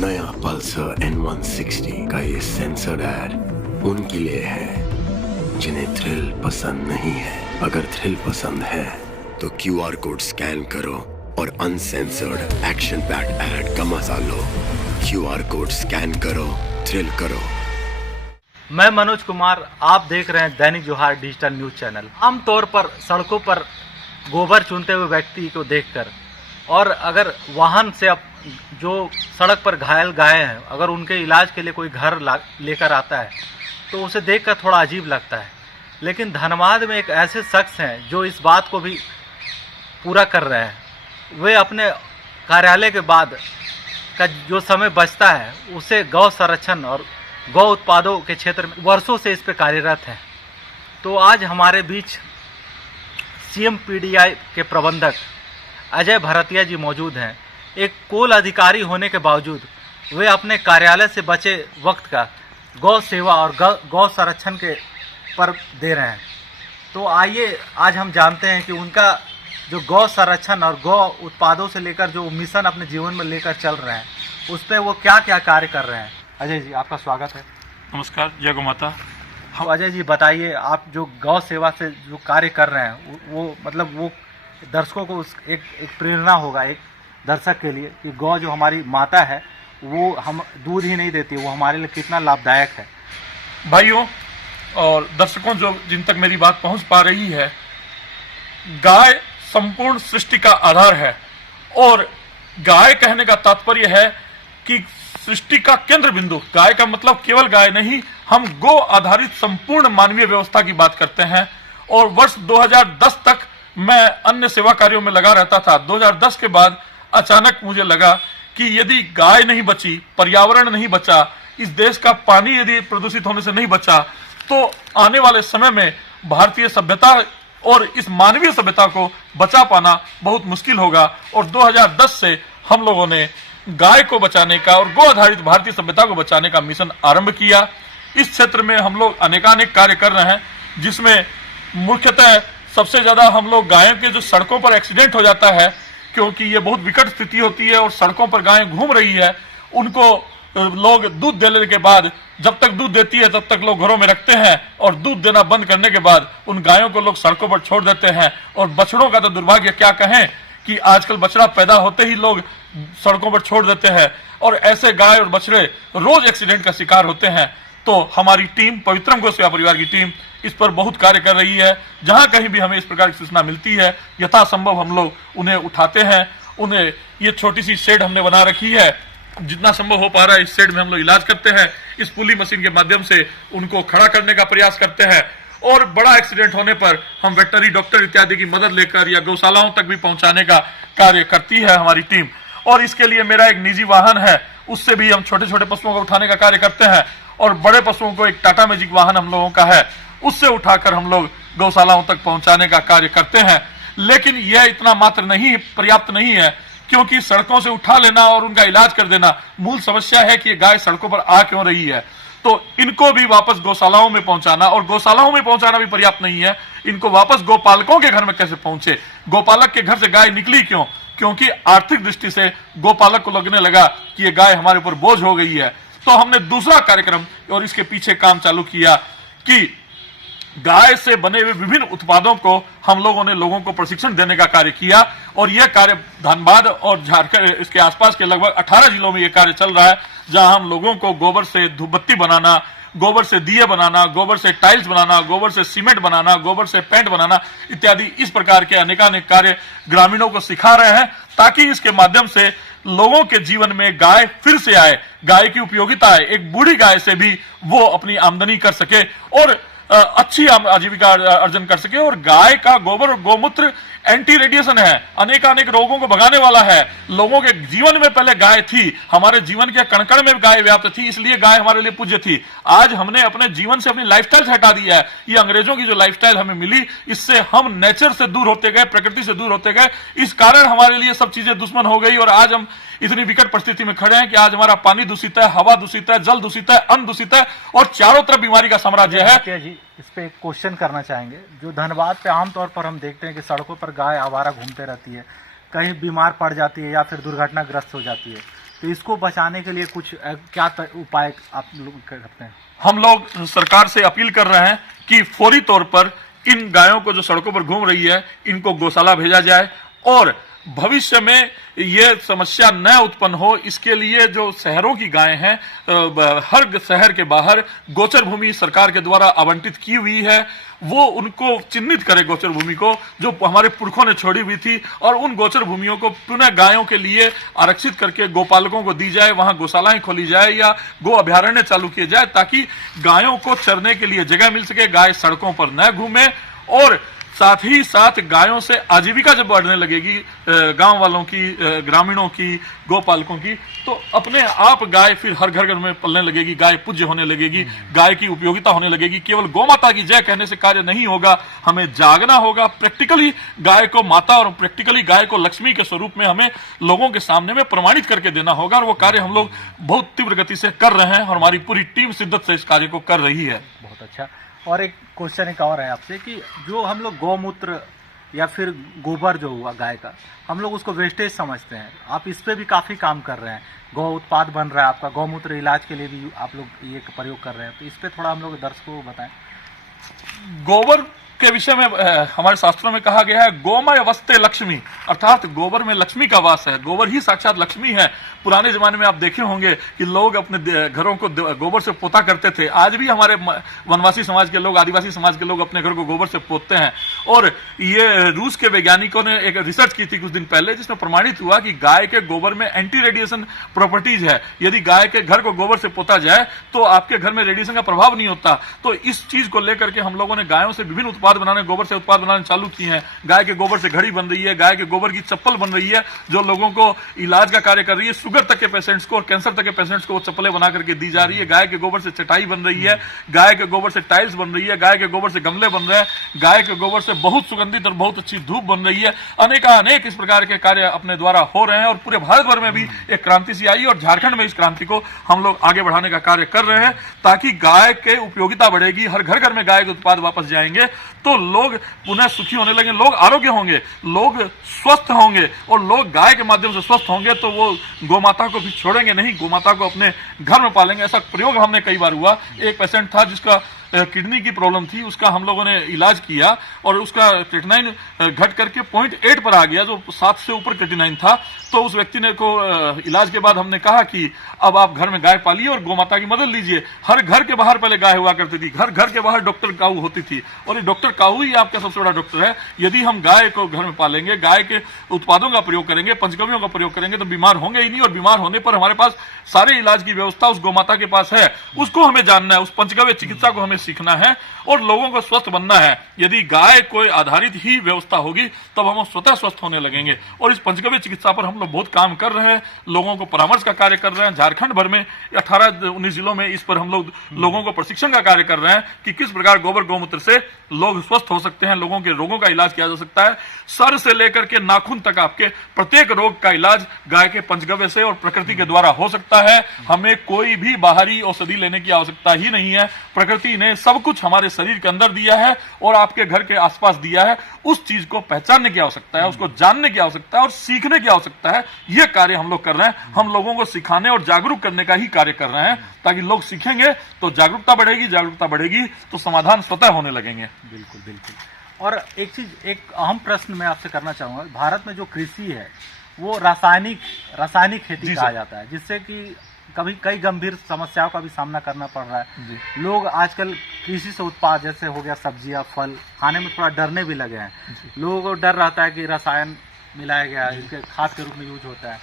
नया Pulsar N160 का ये सेंसर्ड ऐड उनके लिए है जिन्हें थ्रिल पसंद नहीं है। अगर थ्रिल पसंद है तो QR कोड स्कैन करो और अनसेंसर्ड एक्शन पैक्ड ऐड का मजा लो। QR कोड स्कैन करो, थ्रिल करो। मैं मनोज कुमार, आप देख रहे हैं दैनिक जोहार डिजिटल न्यूज चैनल। आमतौर पर सड़कों पर गोबर चूनते हुए व्यक्ति को देखकर और अगर वाहन से अब जो सड़क पर घायल गाय हैं, अगर उनके इलाज के लिए कोई घर लेकर आता है तो उसे देखकर थोड़ा अजीब लगता है। लेकिन धनबाद में एक ऐसे शख्स हैं जो इस बात को भी पूरा कर रहे हैं। वे अपने कार्यालय के बाद का जो समय बचता है उसे गौ संरक्षण और गौ उत्पादों के क्षेत्र में वर्षों से इस पर कार्यरत हैं। तो आज हमारे बीच CMPDI के प्रबंधक अजय भरतिया जी मौजूद हैं। एक कोल अधिकारी होने के बावजूद वे अपने कार्यालय से बचे वक्त का गौ सेवा और गौ संरक्षण के पर दे रहे हैं। तो आइए आज हम जानते हैं कि उनका जो गौ संरक्षण और गौ उत्पादों से लेकर जो मिशन अपने जीवन में लेकर चल रहे हैं उस पर वो क्या क्या कार्य कर रहे हैं। अजय जी, आपका स्वागत है। नमस्कार, जय गौ माता। हम अजय जी बताइए, आप जो गौ सेवा से जो कार्य कर रहे हैं वो मतलब वो दर्शकों को एक प्रेरणा होगा एक दर्शक के लिए कि गौ जो हमारी माता है वो हम दूध ही नहीं देती, वो हमारे लिए कितना लाभदायक है। भाइयों और दर्शकों जो जिन तक मेरी बात पहुंच पा रही है, गाय संपूर्ण सृष्टि का आधार है और गाय कहने का तात्पर्य है कि सृष्टि का केंद्र बिंदु। गाय का मतलब केवल गाय नहीं, हम गो आधारित संपूर्ण मानवीय व्यवस्था की बात करते हैं। और वर्ष 2010 तक मैं अन्य सेवा कार्यों में लगा रहता था। 2010 के बाद अचानक मुझे लगा कि यदि गाय नहीं बची, पर्यावरण नहीं बचा, इस देश का पानी यदि प्रदूषित होने से नहीं बचा, तो आने वाले समय में भारतीय सभ्यता और इस मानवीय सभ्यता को बचा पाना बहुत मुश्किल होगा। और 2010 से हम लोगों ने गाय को बचाने का और गो आधारित भारतीय सभ्यता को बचाने का मिशन आरंभ किया। इस क्षेत्र में हम लोग अनेकानेक कार्य कर रहे हैं, जिसमें मुख्यतः सबसे ज्यादा हम लोग गायों के जो सड़कों पर एक्सीडेंट हो जाता है, क्योंकि ये बहुत विकट स्थिति होती है और सड़कों पर गायें घूम रही है, उनको लोग दूध देने के बाद, जब तक दूध देती है तब तक लोग घरों में रखते हैं और दूध देना बंद करने के बाद उन गायों को लोग सड़कों पर छोड़ देते हैं। और बछड़ों का तो दुर्भाग्य क्या कहें कि आजकल बछड़ा पैदा होते ही लोग सड़कों पर छोड़ देते हैं और ऐसे गाय और बछड़े रोज एक्सीडेंट का शिकार होते हैं। तो हमारी टीम, पवित्रम गौ सेवा परिवार की टीम, इस पर बहुत कार्य कर रही है। जहां कहीं भी हमें इस प्रकार की सूचना मिलती है, यथासंभव हम लोग उन्हें उठाते हैं। उन्हें ये छोटी सी शेड हमने बना रखी है, जितना संभव हो पा रहा है इस शेड में हम लोग इलाज करते हैं। इस पुली मशीन के माध्यम से उनको खड़ा करने का प्रयास करते हैं और बड़ा एक्सीडेंट होने पर हम वेटनरी डॉक्टर इत्यादि की मदद लेकर या गौशालाओं तक भी पहुंचाने का कार्य करती है हमारी टीम। और इसके लिए मेरा एक निजी वाहन है, उससे भी हम छोटे छोटे पशुओं को उठाने का कार्य करते हैं। और बड़े पशुओं को एक टाटा मैजिक वाहन हम लोगों का है, उससे उठाकर हम लोग गौशालाओं तक पहुंचाने का कार्य करते हैं। लेकिन यह इतना मात्र नहीं, पर्याप्त नहीं है, क्योंकि सड़कों से उठा लेना और उनका इलाज कर देना मूल समस्या है कि गाय सड़कों पर आ क्यों रही है। तो इनको भी वापस गौशालाओं में पहुंचाना, और गौशालाओं में पहुंचाना भी पर्याप्त नहीं है, इनको वापस गौपालकों के घर में कैसे पहुंचे। गौपालक के घर से गाय निकली क्यों? क्योंकि आर्थिक दृष्टि से गोपालक को लगने लगा कि ये गाय हमारे ऊपर बोझ हो गई है। तो हमने दूसरा कार्यक्रम और इसके पीछे काम चालू किया कि गाय से बने हुए विभिन्न उत्पादों को हम लोगों ने लोगों को प्रशिक्षण देने का कार्य किया। और यह कार्य धनबाद और झारखंड, इसके आसपास के लगभग 18 जिलों में यह कार्य चल रहा है, जहां हम लोगों को गोबर से धूपबत्ती बनाना, गोबर से दिए बनाना, गोबर से टाइल्स बनाना, गोबर से सीमेंट बनाना, गोबर से पेंट बनाना इत्यादि इस प्रकार के अनेकानेक कार्य ग्रामीणों को सिखा रहे हैं, ताकि इसके माध्यम से लोगों के जीवन में गाय फिर से आए, गाय की उपयोगिता है, एक बूढ़ी गाय से भी वो अपनी आमदनी कर सके और अच्छी आजीविका अर्जन कर सके। और गाय का गोबर और गोमूत्र एंटी रेडिएशन है, अनेकानेक रोगों को भगाने वाला है। लोगों के जीवन में पहले गाय थी, हमारे जीवन के कण कण में गाय व्याप्त थी, इसलिए गाय हमारे लिए पूज्य थी। आज हमने अपने जीवन से अपनी लाइफस्टाइल से हटा दिया है। ये अंग्रेजों की जो लाइफस्टाइल हमें मिली, इससे हम नेचर से दूर होते गए, प्रकृति से दूर होते गए। इस कारण हमारे लिए सब चीजें दुश्मन हो गई और आज हम इतनी विकट परिस्थिति में खड़े हैं कि आज हमारा पानी दूषित है, हवा दूषित है, जल दूषित है, अन्न दूषित है और चारों तरफ बीमारी का साम्राज्य है। जी, इस पे एक क्वेश्चन करना चाहेंगे। जो धनबाद पे आमतौर पर हम देखते हैं कि सड़कों पर गाय आवारा घूमते रहती है, कहीं बीमार पड़ जाती है या फिर दुर्घटनाग्रस्त हो जाती है, तो इसको बचाने के लिए कुछ क्या उपाय आप लोग करते हैं? हम लोग सरकार से अपील कर रहे हैं कि फौरी तौर पर इन गायों को जो सड़कों पर घूम रही है इनको गौशाला भेजा जाए और भविष्य में ये समस्या न उत्पन्न हो इसके लिए जो शहरों की गायें हैं हर शहर के बाहर गोचर भूमि सरकार के द्वारा आवंटित की हुई है, वो उनको चिन्हित करे गोचर भूमि को जो हमारे पुरखों ने छोड़ी हुई थी और उन गोचर भूमियों को पुनः गायों के लिए आरक्षित करके गोपालकों को दी जाए, वहां गौशालाएं खोली जाए या गो अभ्यारण्य चालू किए जाए ताकि गायों को चरने के लिए जगह मिल सके, गाय सड़कों पर न घूमे और साथ ही साथ गायों से आजीविका जब बढ़ने लगेगी गांव वालों की, ग्रामीणों की, गोपालकों की, तो अपने आप गाय फिर हर घर घर में पलने लगेगी, गाय पूज्य होने लगेगी, गाय की उपयोगिता होने लगेगी। केवल गौ माता की जय कहने से कार्य नहीं होगा, हमें जागना होगा, प्रैक्टिकली गाय को माता और प्रैक्टिकली गाय को लक्ष्मी के स्वरूप में हमें लोगों के सामने में प्रमाणित करके देना होगा और वो कार्य हम लोग बहुत तीव्र गति से कर रहे हैं और हमारी पूरी टीम शिद्दत से इस कार्य को कर रही है। बहुत अच्छा। और एक क्वेश्चन एक और है आपसे कि जो हम लोग गौमूत्र या फिर गोबर जो हुआ गाय का, हम लोग उसको वेस्टेज समझते हैं, आप इस पे भी काफ़ी काम कर रहे हैं, गौ उत्पाद बन रहा है आपका, गौमूत्र इलाज के लिए भी आप लोग ये प्रयोग कर रहे हैं, तो इस पे थोड़ा हम लोग दर्शकों को बताएं। गोबर के विषय में हमारे शास्त्रों में कहा गया है गोमय वस्ते लक्ष्मी, अर्थात गोबर में लक्ष्मी का वास है, गोबर ही साक्षात लक्ष्मी है। पुराने जमाने में आप देखे होंगे कि लोग अपने घरों को गोबर से पोता करते थे, आज भी हमारे वनवासी समाज के लोग, आदिवासी समाज के लोग अपने घर को गोबर से पोतते हैं। और ये रूस के वैज्ञानिकों ने एक रिसर्च की थी कुछ दिन पहले जिसमें प्रमाणित हुआ कि गाय के गोबर में एंटी रेडिएशन प्रॉपर्टीज है, यदि गाय के घर को गोबर से पोता जाए तो आपके घर में रेडिएशन का प्रभाव नहीं होता। तो इस चीज को लेकर के हम लोगों ने गायों से विभिन्न उत्पाद बनाने, गोबर से उत्पाद बनाने चालू किए हैं। गाय के गोबर से घड़ी बन रही है, गाय के गोबर की चप्पल बन रही है जो लोगों को इलाज का कार्य कर रही है, शुगर तक के पेशेंट्स को और कैंसर तक के पेशेंट्स को वो चप्पलें बना करके दी जा रही है। गाय के गोबर से चटाई बन रही है, गाय के गोबर से टाइल्स बन रही है, गाय के गोबर से गमले बन रहे हैं, गाय के गोबर से बहुत सुगंधित और बहुत अच्छी धूप बन रही है। अनेक इस प्रकार के कार्य अपने द्वारा हो रहे हैं और पूरे भारत भर में भी एक क्रांति सी आई और झारखंड में इस क्रांति को हम लोग आगे बढ़ाने का कार्य कर रहे हैं ताकि गाय के उपयोगिता बढ़ेगी, हर घर घर में गाय के उत्पाद वापस जाएंगे तो लोग पुनः सुखी होने लगे, लोग आरोग्य होंगे, लोग स्वस्थ होंगे और लोग गाय के माध्यम से स्वस्थ होंगे तो वो गोमाता को भी छोड़ेंगे नहीं, गोमाता को अपने घर में पालेंगे। ऐसा प्रयोग हमने कई बार हुआ। एक पेशेंट था जिसका किडनी की प्रॉब्लम थी, उसका हम लोगों ने इलाज किया और उसका क्रिएटिनाइन घट करके 0.8 पर आ गया, जो 7 से ऊपर क्रिएटिनाइन था। तो उस व्यक्ति ने को इलाज के बाद हमने कहा कि अब आप घर में गाय पालिए और गोमाता की मदद लीजिए। हर घर के बाहर पहले गाय हुआ करती थी, घर घर के बाहर डॉक्टर काऊ होती थी और ये डॉक्टर काऊ ही आपका सबसे बड़ा डॉक्टर है। यदि हम गाय को घर में पालेंगे, गाय के उत्पादों का प्रयोग करेंगे, पंचगव्यों का प्रयोग करेंगे तो बीमार होंगे ही नहीं और बीमार होने पर हमारे पास सारे इलाज की व्यवस्था उस गोमाता के पास है। उसको हमें जानना है, उस पंचगव्य चिकित्सा को हमें सीखना है और लोगों को स्वस्थ बनना है। यदि गाय को आधारित ही व्यवस्था होगी तब हम स्वतः स्वस्थ होने लगेंगे और इस पंचगव्य चिकित्सा पर हम लोग बहुत काम कर रहे हैं, लोगों को परामर्श का कार्य कर रहे हैं। झारखंड भर में 18-19 जिलों में इस पर हम लोग लोगों को प्रशिक्षण का कार्य कर रहे हैं कि किस प्रकार गोबर गौमूत्र से लोग स्वस्थ हो सकते हैं, लोगों के रोगों का इलाज किया जा सकता है। सर से लेकर के नाखून तक आपके प्रत्येक रोग का इलाज गाय के पंचगव्य से और प्रकृति के द्वारा हो सकता है। हमें कोई भी बाहरी औषधि लेने की आवश्यकता ही नहीं है, प्रकृति ने सब कुछ हमारे शरीर के अंदर दिया है और आपके घर के आसपास दिया है। उस चीज को पहचानने की आवश्यकता है, उसको जानने की आवश्यकता है और सीखने की आवश्यकता है। यह कार्य हम लोग कर रहे हैं, हम लोगों को सिखाने और जागरूक करने का ही कार्य कर रहे हैं ताकि लोग सीखेंगे तो जागरूकता बढ़ेगी, जागरूकता बढ़ेगी तो समाधान स्वतः होने लगेंगे। बिल्कुल बिल्कुल। और एक चीज, एक अहम प्रश्न मैं आपसे करना चाहूंगा, भारत में जो कृषि है वो रासायनिक खेती कहा जाता है, जिससे कि कभी कई गंभीर समस्याओं का भी सामना करना पड़ रहा है। लोग आजकल कृषि से उत्पाद जैसे हो गया सब्जियां, फल खाने में थोड़ा डरने भी लगे हैं। लोगों को डर रहता है कि रसायन मिलाया गया है, इसके खाद के रूप में यूज होता है।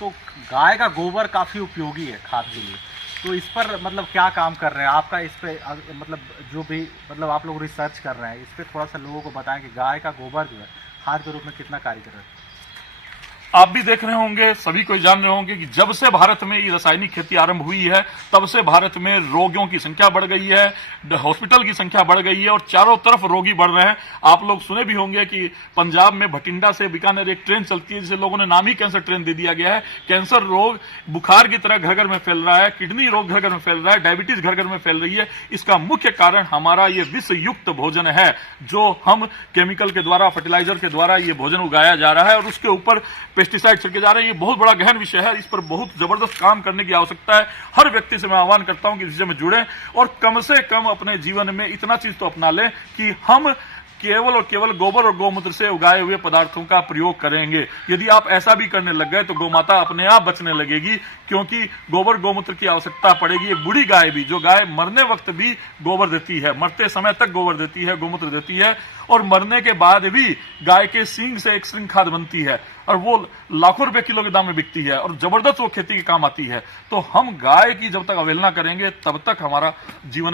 तो गाय का गोबर काफी उपयोगी है खाद के लिए, तो इस पर मतलब क्या काम कर रहे हैं आपका, इस पे मतलब जो भी मतलब आप लोग रिसर्च कर रहे हैं इस पे थोड़ा सा लोगों को बताएं कि गाय का गोबर जो है खाद के रूप में कितना कार्य कर रहा है। आप भी देख रहे होंगे, सभी कोई जान रहे होंगे कि जब से भारत में ये रासायनिक खेती आरंभ हुई है तब से भारत में रोगियों की संख्या बढ़ गई है, हॉस्पिटल की संख्या बढ़ गई है और चारों तरफ रोगी बढ़ रहे हैं। आप लोग सुने भी होंगे कि पंजाब में भटिंडा से बीकानेर एक ट्रेन चलती है जिसे लोगों ने नाम ही कैंसर ट्रेन दे दिया गया है। कैंसर रोग बुखार की तरह घर घर में फैल रहा है, किडनी रोग घर घर में फैल रहा है, डायबिटीज घर घर में फैल रही है। इसका मुख्य कारण हमारा ये विष युक्त भोजन है जो हम केमिकल के द्वारा, फर्टिलाइजर के द्वारा ये भोजन उगाया जा रहा है और उसके ऊपर पेस्टिसाइड छिड़के जा रहे हैं। ये बहुत बड़ा गहन विषय है, इस पर बहुत जबरदस्त काम करने की आवश्यकता है। हर व्यक्ति से मैं आह्वान करता हूं कि इस विषय में जुड़े और कम से कम अपने जीवन में इतना चीज तो अपना लें कि हम केवल और केवल गोबर और गौमूत्र से उगाए हुए पदार्थों का प्रयोग करेंगे। यदि आप ऐसा भी करने लग गए तो गौमाता अपने आप बचने लगेगी, क्योंकि गोबर गौमूत्र की आवश्यकता पड़ेगी। एक बूढ़ी गाय भी, जो गाय मरने वक्त भी गोबर देती है, मरते समय तक गोबर देती है, गौमूत्र देती है और मरने के बाद भी गाय के सींग से एक श्रृंग खाद बनती है और वो लाखों रुपए किलो के दाम में बिकती है और जबरदस्त वो खेती के काम आती है। तो हम गाय की जब तक अवहेलना करेंगे तब तक हमारा जीवन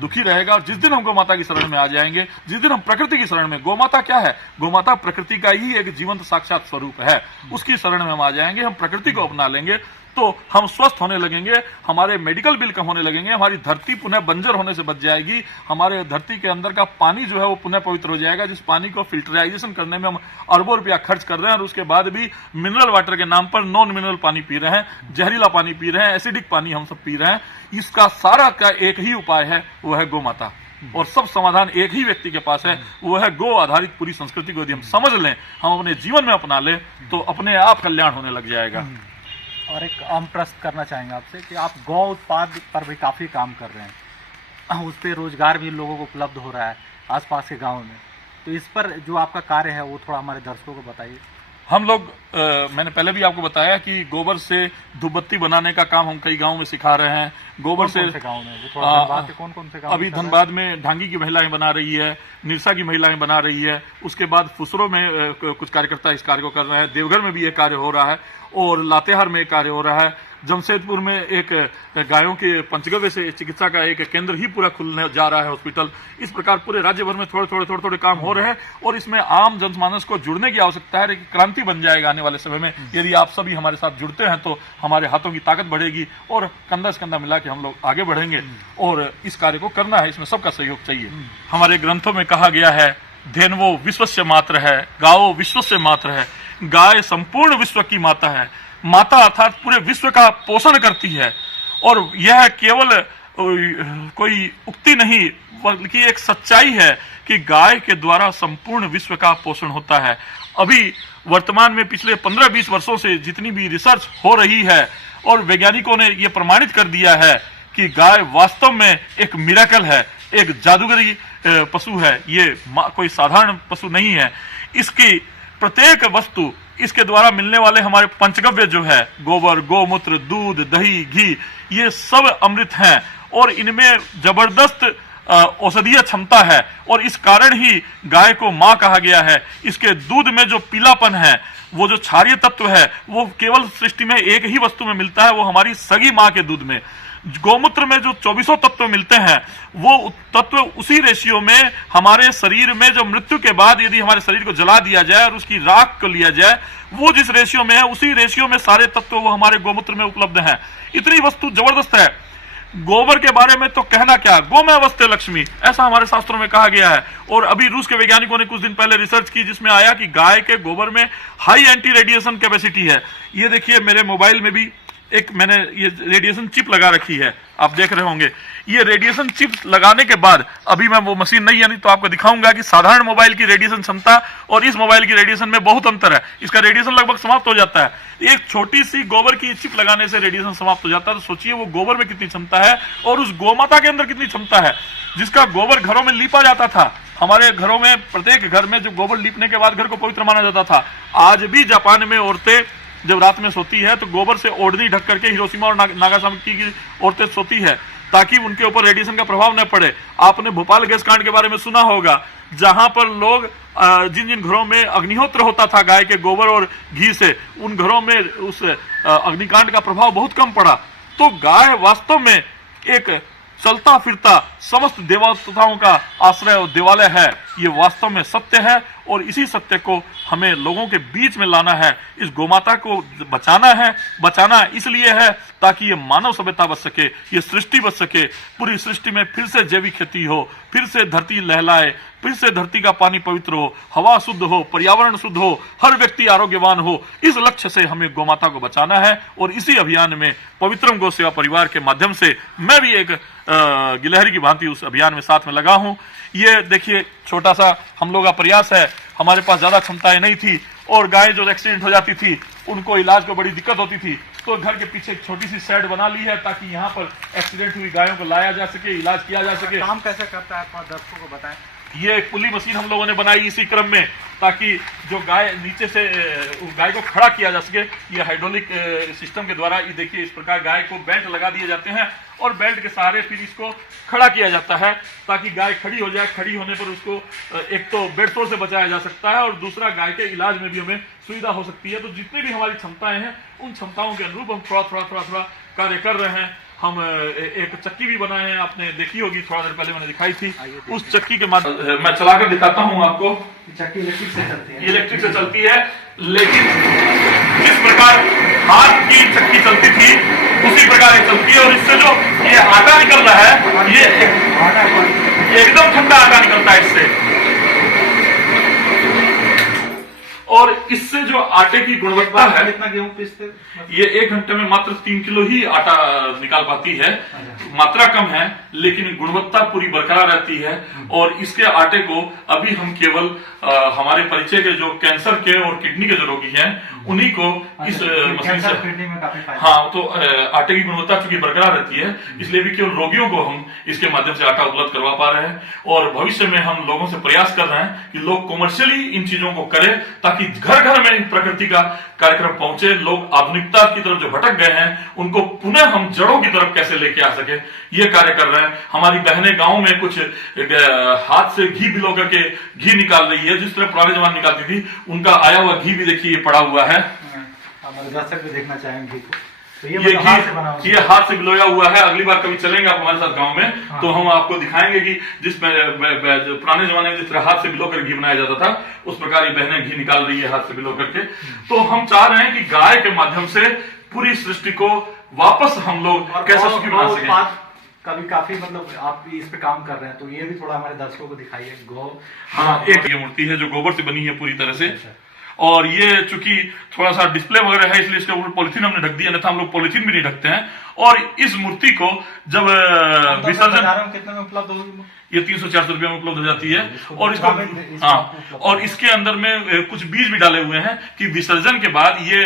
दुखी रहेगा। और जिस दिन हम गौमाता की शरण में आ जाएंगे, जिस दिन हम प्रकृति की शरण में, गौमाता क्या है? गौमाता प्रकृति का ही एक जीवंत साक्षात स्वरूप है। उसकी शरण में हम आ जाएंगे, हम प्रकृति को अपना लेंगे तो हम स्वस्थ होने लगेंगे, हमारे मेडिकल बिल कम होने लगेंगे, हमारी धरती पुनः बंजर होने से बच जाएगी, हमारे धरती के अंदर का पानी जो है वो पुनः पवित्र हो जाएगा। जिस पानी को फिल्टराइजेशन करने में हम अरबों रुपया खर्च कर रहे हैं और उसके बाद भी मिनरल वाटर के नाम पर नॉन मिनरल पानी पी रहे हैं, जहरीला पानी पी रहे हैं, एसिडिक पानी हम सब पी रहे हैं। इसका सारा का एक ही उपाय है, वो है गौमाता। और सब समाधान एक ही व्यक्ति के पास है, वो है गो आधारित पूरी संस्कृति को यदि हम समझ लें, हम अपने जीवन में अपना लें तो अपने आप कल्याण होने लग जाएगा। और एक हम प्रश्न करना चाहेंगे आपसे कि आप गौ उत्पाद पर भी काफ़ी काम कर रहे हैं, उस पर रोजगार भी लोगों को उपलब्ध हो रहा है आसपास के गाँव में, तो इस पर जो आपका कार्य है वो थोड़ा हमारे दर्शकों को बताइए। हम लोग मैंने पहले भी आपको बताया कि गोबर से धूपबत्ती बनाने का काम हम कई गांवों में सिखा रहे हैं। गोबर से गाँव में कौन कौन से गाँव? अभी धनबाद में ढांगी की महिलाएं बना रही है, निरसा की महिलाएं बना रही है, उसके बाद फुसरो में कुछ कार्यकर्ता इस कार्य को कर रहे हैं, देवघर में भी ये कार्य हो रहा है और लातेहार में कार्य हो रहा है। जमशेदपुर में एक गायों के पंचगव्य से चिकित्सा का एक केंद्र ही पूरा खुलने जा रहा है, हॉस्पिटल। इस प्रकार पूरे राज्य भर में थोड़े काम हो रहे हैं और इसमें आम जनमानस को जुड़ने की आवश्यकता है। एक क्रांति बन जाएगा आने वाले समय में यदि आप सभी हमारे साथ जुड़ते हैं तो हमारे हाथों की ताकत बढ़ेगी और कंधा से कंधा मिला के हम लोग आगे बढ़ेंगे और इस कार्य को करना है, इसमें सबका सहयोग चाहिए। हमारे ग्रंथों में कहा गया है, धेन्वो विश्वस्य मात्र है, गावो विश्वस्य मात्र है। गाय संपूर्ण विश्व की माता है। माता अर्थात पूरे विश्व का पोषण करती है और यह केवल कोई उक्ति नहीं बल्कि एक सच्चाई है कि गाय के द्वारा संपूर्ण विश्व का पोषण होता है। अभी वर्तमान में पिछले 15-20 वर्षों से जितनी भी रिसर्च हो रही है और वैज्ञानिकों ने यह प्रमाणित कर दिया है कि गाय वास्तव में एक मिरेकल है, एक जादूगरी पशु है। ये कोई साधारण पशु नहीं है। इसकी प्रत्येक वस्तु, इसके द्वारा मिलने वाले हमारे पंचगव्य जो है, गोबर, गौमूत्र, दूध, दही, घी, ये सब अमृत हैं और इनमें जबरदस्त औषधीय क्षमता है और इस कारण ही गाय को मां कहा गया है। इसके दूध में जो पीलापन है, वो जो क्षारीय तत्व है, वो केवल सृष्टि में एक ही वस्तु में मिलता है, वो हमारी सगी मां के दूध में। गौमूत्र में जो 24 तत्व मिलते हैं, वो तत्व उसी रेशियो में हमारे शरीर में जो मृत्यु के बाद यदि हमारे शरीर को जला दिया जाए और उसकी राख को लिया जाए, वो जिस रेशियो में है उसी रेशियो में सारे तत्व वो हमारे गौमूत्र में उपलब्ध हैं। इतनी वस्तु जबरदस्त है। गोबर के बारे में तो कहना क्या, गोमय वस्ते लक्ष्मी, ऐसा हमारे शास्त्रों में कहा गया है। और अभी रूस के वैज्ञानिकों ने कुछ दिन पहले रिसर्च की जिसमें आया कि गाय के गोबर में हाई एंटी रेडिएशन कैपेसिटी है। ये देखिए मेरे मोबाइल में भी एक मैंने ये रेडिएशन चिप लगा रखी है, आप देख रहे होंगे। ये रेडिएशन चिप लगाने के बाद, अभी मैं वो मशीन नहीं यानी तो आपको दिखाऊंगा कि साधारण मोबाइल की रेडिएशन क्षमता और इस मोबाइल की रेडिएशन में बहुत अंतर है। इसका रेडिएशन लगभग समाप्त हो जाता है। एक छोटी सी गोबर की चिप लगाने से रेडिएशन समाप्त हो जाता है। तो सोचिए वो गोबर में कितनी क्षमता है और उस गोमाता के अंदर कितनी क्षमता है, जिसका गोबर घरों में लीपा जाता था। हमारे घरों में प्रत्येक घर में जो गोबर लीपने के बाद घर को पवित्र माना जाता था। आज भी जापान में औरतें जब रात में सोती है तो गोबर से ओढ़नी ढक करके हिरोशिमा और नागासाकी की औरतें सोती है ताकि उनके ऊपर रेडिएशन का प्रभाव न पड़े। आपने भोपाल गैस कांड के बारे में सुना होगा, जहां पर लोग जिन जिन घरों में अग्निहोत्र होता था गाय के गोबर और घी से, उन घरों में उस अग्निकांड का प्रभाव बहुत कम पड़ा। तो गाय वास्तव में एक चलता फिरता समस्त देवताओं का आश्रय और देवालय है। ये वास्तव में सत्य है और इसी सत्य को हमें लोगों के बीच में लाना है। इस गोमाता को बचाना इसलिए है ताकि ये मानव सभ्यता बच सके, ये सृष्टि बच सके, पूरी सृष्टि में फिर से जैविक खेती हो, फिर से धरती लहलाए, फिर से धरती का पानी पवित्र हो, हवा शुद्ध हो, पर्यावरण शुद्ध हो, हर व्यक्ति आरोग्यवान हो। इस लक्ष्य से हमें गोमाता को बचाना है और इसी अभियान में पवित्रम गौ सेवा परिवार के माध्यम से मैं भी एक गिलहरी की भांति उस अभियान में साथ में लगा हूं। ये देखिए छोटा सा हम लोग का प्रयास है, हमारे पास ज्यादा क्षमताएं नहीं थी और गाय जो एक्सीडेंट हो जाती थी उनको इलाज को बड़ी दिक्कत होती थी, तो घर के पीछे एक छोटी सी शेड बना ली है ताकि यहाँ पर एक्सीडेंट हुई गायों को लाया जा सके, इलाज किया जा सके। काम कैसे करता है आप दर्शकों को बताएं। ये एक पुली मशीन हम लोगों ने बनाई इसी क्रम में ताकि जो गाय नीचे से गाय को खड़ा किया जा सके। ये हाइड्रोलिक सिस्टम के द्वारा ये देखिए इस प्रकार गाय को बेल्ट लगा दिए जाते हैं और बेल्ट के सहारे फिर इसको खड़ा किया जाता है ताकि गाय खड़ी हो जाए। खड़ी होने पर उसको एक तो बेड सोर से बचाया जा सकता है और दूसरा गाय के इलाज में भी हमें सुविधा हो सकती है। तो जितनी भी हमारी क्षमताएं हैं उन क्षमताओं के अनुरूप हम थोड़ा कार्य कर रहे हैं। हम एक चक्की भी बनाए हैं, आपने देखी होगी, थोड़ा देर पहले मैंने दिखाई थी। उस चक्की के माध्यम मैं चलाकर दिखाता हूं आपको। चक्की इलेक्ट्रिक से चलती है, इलेक्ट्रिक से चलती है, लेकिन जिस प्रकार हाथ की चक्की चलती थी उसी प्रकार ये चलती है। और इससे जो ये आटा निकल रहा है ये एकदम ठंडा आटा निकलता है इससे, और इससे जो आटे की गुणवत्ता है, कितना गेहूं पीसते? ये 1 घंटे में मात्र 3 किलो ही आटा निकाल पाती है। मात्रा कम है लेकिन गुणवत्ता पूरी बरकरार रहती है। और इसके आटे को अभी हम केवल हमारे परिचय के जो कैंसर के और किडनी के जो रोगी हैं उन्हीं को इस मशीन से, हाँ, तो आटे की गुणवत्ता चूंकि बरकरार रहती है इसलिए भी केवल रोगियों को हम इसके माध्यम से आटा उपलब्ध करवा पा रहे हैं। और भविष्य में हम लोगों से प्रयास कर रहे हैं कि लोग कॉमर्शियली इन चीजों को करें ताकि घर घर में प्रकृति का कार्यक्रम पहुंचे। लोग आधुनिकता की तरफ जो भटक गए हैं उनको पुनः हम जड़ों की तरफ कैसे लेके आ सके, ये कार्य कर रहे हैं। हमारी बहनें गांव में कुछ हाथ से घी भिगो करके घी निकाल रही है, जिस तरह पुराने जमाने निकालती थी। उनका आया हुआ घी भी देखिए पड़ा हुआ है, हमारे दर्शक भी देखना चाहेंगे घी को। तो ये घी ये हाथ से भिगोया हुआ है। अगली बार कभी चलेंगे आप हमारे साथ गांव में, तो हम आपको दिखाएंगे कि जिस पुराने जमाने में जिस तरह हाथ से भिगो कर घी बनाया जाता था उस प्रकार ये बहनें घी निकाल रही है हाथ से भिगो करके। तो हम चाह रहे हैं कि गाय के माध्यम से पूरी सृष्टि को वापस हम लोग कैसे सुखी बना सकें। कभी काफी मतलब आप भी इस पे काम कर रहे हैं, तो ये भी थोड़ा हमारे दर्शकों को दिखाइए। हाँ, एक ये मूर्ति है जो गोबर से बनी है पूरी तरह से, और ये चूंकि थोड़ा सा डिस्प्ले वगैरह है इसलिए इसके ऊपर पॉलिथीन हमने ढक दिया, अन्यथा हम लोग पॉलिथीन भी नहीं ढकते हैं। और इस मूर्ति को जब विसर्जन कितने में उपलब्ध होगी? ये 300-400 रुपये में उपलब्ध हो जाती है। और इसको हाँ, और इसके अंदर में कुछ बीज भी डाले हुए हैं कि विसर्जन के बाद ये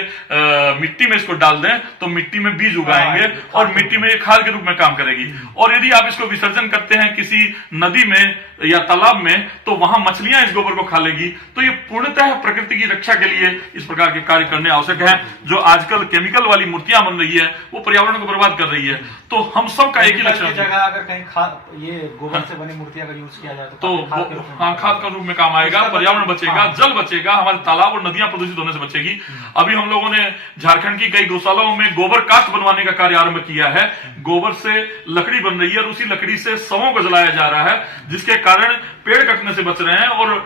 मिट्टी में इसको डाल दें तो मिट्टी में बीज उगाएंगे और मिट्टी में ये खाद के रूप में काम करेगी। और यदि आप इसको विसर्जन करते हैं किसी नदी में या तालाब में तो वहां मछलियां इस गोबर को खा लेगी। तो ये पूर्णतः प्रकृति की रक्षा के लिए इस प्रकार के कार्य करने आवश्यक है। जो आजकल केमिकल वाली मूर्तियां बन रही है वो पर्यावरण को बर्बाद कर रही है। तो हम सब का एक ही लक्ष्य है, अगर कहीं ये गोबर से बनी मूर्ति अगर यूज किया जाए तो हाँ, खाद का रूप में काम आएगा, पर्यावरण बचेगा, जल बचेगा, हमारे तालाब और नदियां प्रदूषित होने से बचेगी। अभी हम लोगों ने झारखंड की कई गौशालाओं में गोबर काष्ठ बनवाने का कार्य आरंभ किया है। गोबर से लकड़ी बन रही है और उसी लकड़ी से शवों को जलाया जा रहा है, जिसके कारण पेड़ कटने से बच रहे हैं और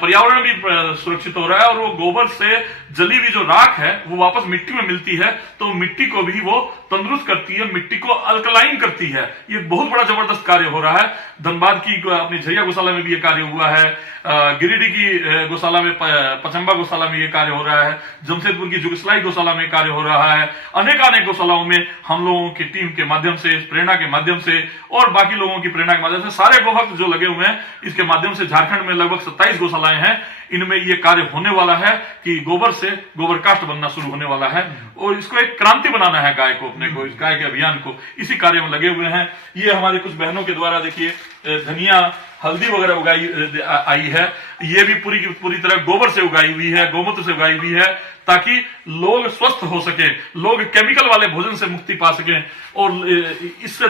पर्यावरण भी सुरक्षित हो रहा है। और वो गोबर से जली हुई जो राख है वो वापस मिट्टी में मिलती है तो मिट्टी को भी वो तंदुरुस्त करती है, मिट्टी को अल्कलाइन करती है। ये बहुत बड़ा जबरदस्त कार्य हो रहा है। धनबाद की अपनी झरिया गौशाला में भी ये कार्य हुआ है, गिरिडीह की गौशाला में, पचम्बा गौशाला में ये कार्य हो रहा है, जमशेदपुर की जुगसलाई गौशाला में कार्य हो रहा है। अनेक गौशालाओं में हम लोगों की टीम के माध्यम से, प्रेरणा के माध्यम से और बाकी लोगों की प्रेरणा के माध्यम से, सारे गोभक्त जो लगे हुए हैं इसके माध्यम से झारखंड में लगभग 27 गौशालाएं हैं। इनमें ये कार्य होने वाला है कि गोबर से गोबर काष्ठ बनना शुरू होने वाला है और इसको एक क्रांति बनाना है गाय को, अपने को, इस गाय के अभियान को। इसी कार्य में लगे हुए हैं। ये हमारी कुछ बहनों के द्वारा देखिए धनिया, हल्दी वगैरह उगाई आई है। ये भी पूरी की पूरी तरह गोबर से उगाई हुई है, गोमूत्र से उगाई हुई है, ताकि लोग स्वस्थ हो सके, लोग केमिकल वाले भोजन से मुक्ति पा सकें। और इससे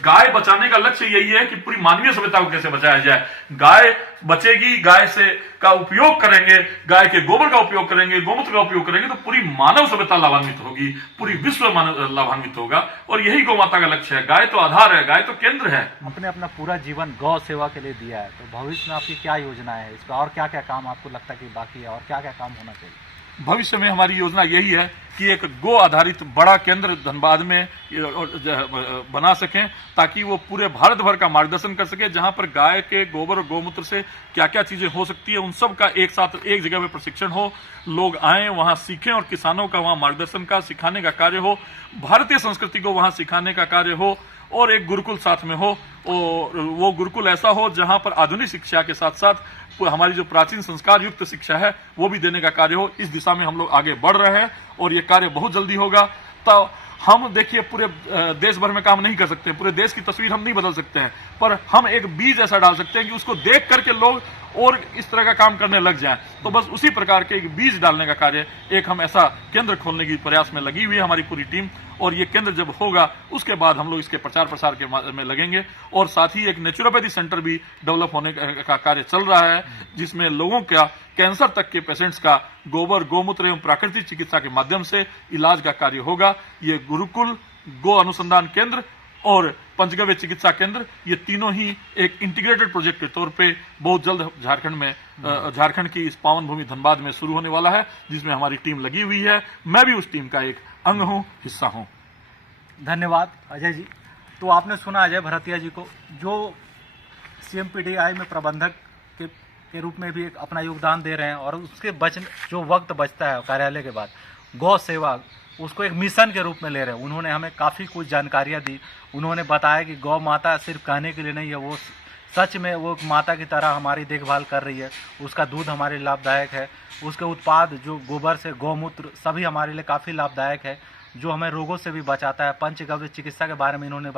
गाय बचाने का लक्ष्य यही है कि पूरी मानवीय सभ्यता को कैसे बचाया जाए। गाय बचेगी, गाय से का उपयोग करेंगे, गाय के गोबर का उपयोग करेंगे, गोमूत्र का उपयोग करेंगे तो पूरी मानव सभ्यता लाभान्वित होगी, पूरी विश्व लाभान्वित होगा। और यही गौ माता का लक्ष्य है। गाय तो आधार है, गाय तो केंद्र है। अपने अपना पूरा जीवन गौ सेवा के लिए दिया है, तो भविष्य में आपकी क्या योजना है इस पर, और क्या क्या काम आपको लगता है कि बाकी है और क्या क्या काम होना चाहिए? भविष्य में हमारी योजना यही है कि एक गो आधारित बड़ा केंद्र धनबाद में बना सकें, ताकि वो पूरे भारत भर का मार्गदर्शन कर सके। जहां पर गाय के गोबर और गौमूत्र से क्या क्या चीजें हो सकती है, उन सब का एक साथ एक जगह पे प्रशिक्षण हो, लोग आए वहां सीखें और किसानों का वहां मार्गदर्शन का सिखाने का कार्य हो, भारतीय संस्कृति को वहां सिखाने का कार्य हो, और एक गुरुकुल साथ में हो। और वो गुरुकुल ऐसा हो जहां पर आधुनिक शिक्षा के साथ साथ हमारी जो प्राचीन संस्कार युक्त शिक्षा है वो भी देने का कार्य हो। इस दिशा में हम लोग आगे बढ़ रहे हैं और ये कार्य बहुत जल्दी होगा। तो हम देखिए पूरे देश भर में काम नहीं कर सकते, पूरे देश की तस्वीर हम नहीं बदल सकते हैं, पर हम एक बीज ऐसा डाल सकते हैं कि उसको देख करके लोग और इस तरह का काम करने लग जाएं। तो बस उसी प्रकार के एक बीज डालने का कार्य एक हम ऐसा केंद्र खोलने की प्रयास में लगी हुई है हमारी पूरी टीम। और ये केंद्र जब होगा उसके बाद हम लोग इसके प्रचार प्रसार के में लगेंगे। और साथ ही एक नेचुरोपैथी सेंटर भी डेवलप होने का कार्य चल रहा है, जिसमें लोगों का कैंसर तक के पेशेंट्स का गोबर गौमूत्र एवं प्राकृतिक चिकित्सा के माध्यम से इलाज का कार्य होगा। ये गुरुकुल, गो अनुसंधान केंद्र और पंचगव्य चिकित्सा केंद्र, ये तीनों ही एक इंटीग्रेटेड प्रोजेक्ट के तौर पे बहुत जल्द झारखंड की इस पावन भूमि धनबाद में शुरू होने वाला है, जिसमें हमारी टीम लगी हुई है। मैं भी उस टीम का एक अंग हूं, हिस्सा हूं। धन्यवाद अजय जी। तो आपने सुना अजय भरतिया जी को, जो CMPDI में प्रबंधक के रूप में भी एक अपना योगदान दे रहे हैं, और उसके जो वक्त बचता है कार्यालय के बाद गौ सेवा उसको एक मिशन के रूप में ले रहे हैं। उन्होंने हमें काफ़ी कुछ जानकारियाँ दी। उन्होंने बताया कि गौ माता सिर्फ कहने के लिए नहीं है, वो सच में वो माता की तरह हमारी देखभाल कर रही है। उसका दूध हमारे लिए लाभदायक है, उसके उत्पाद जो गोबर से गौमूत्र सभी हमारे लिए काफ़ी लाभदायक है, जो हमें रोगों से भी बचाता है। पंचगव्य चिकित्सा के बारे में इन्होंने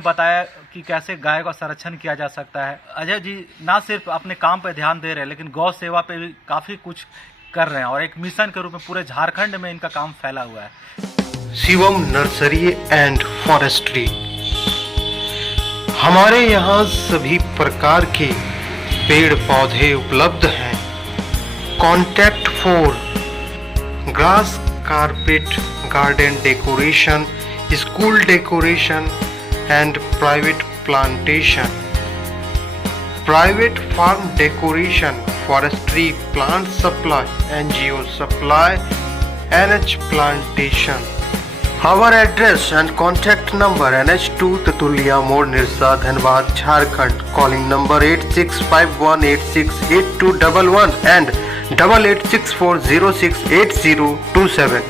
बताया कि कैसे गाय का संरक्षण किया जा सकता है। अजय जी ना सिर्फ अपने काम पे ध्यान दे रहे हैं, लेकिन गौ सेवा पे भी काफ़ी कुछ कर रहे हैं, और एक मिशन के रूप में पूरे झारखंड में इनका काम फैला हुआ है। शिवम नर्सरी एंड फॉरेस्ट्री, हमारे यहाँ सभी प्रकार के पेड़ पौधे उपलब्ध हैं। Contact for grass carpet, garden decoration, school decoration and private plantation, private farm decoration, forestry plant supply, NGO supply, NH plantation. Our address and contact number: NH2 Tatulia Mode, Nirsa, Dhanbad, Jharkhand. Calling number 8651868211 and 8864068027.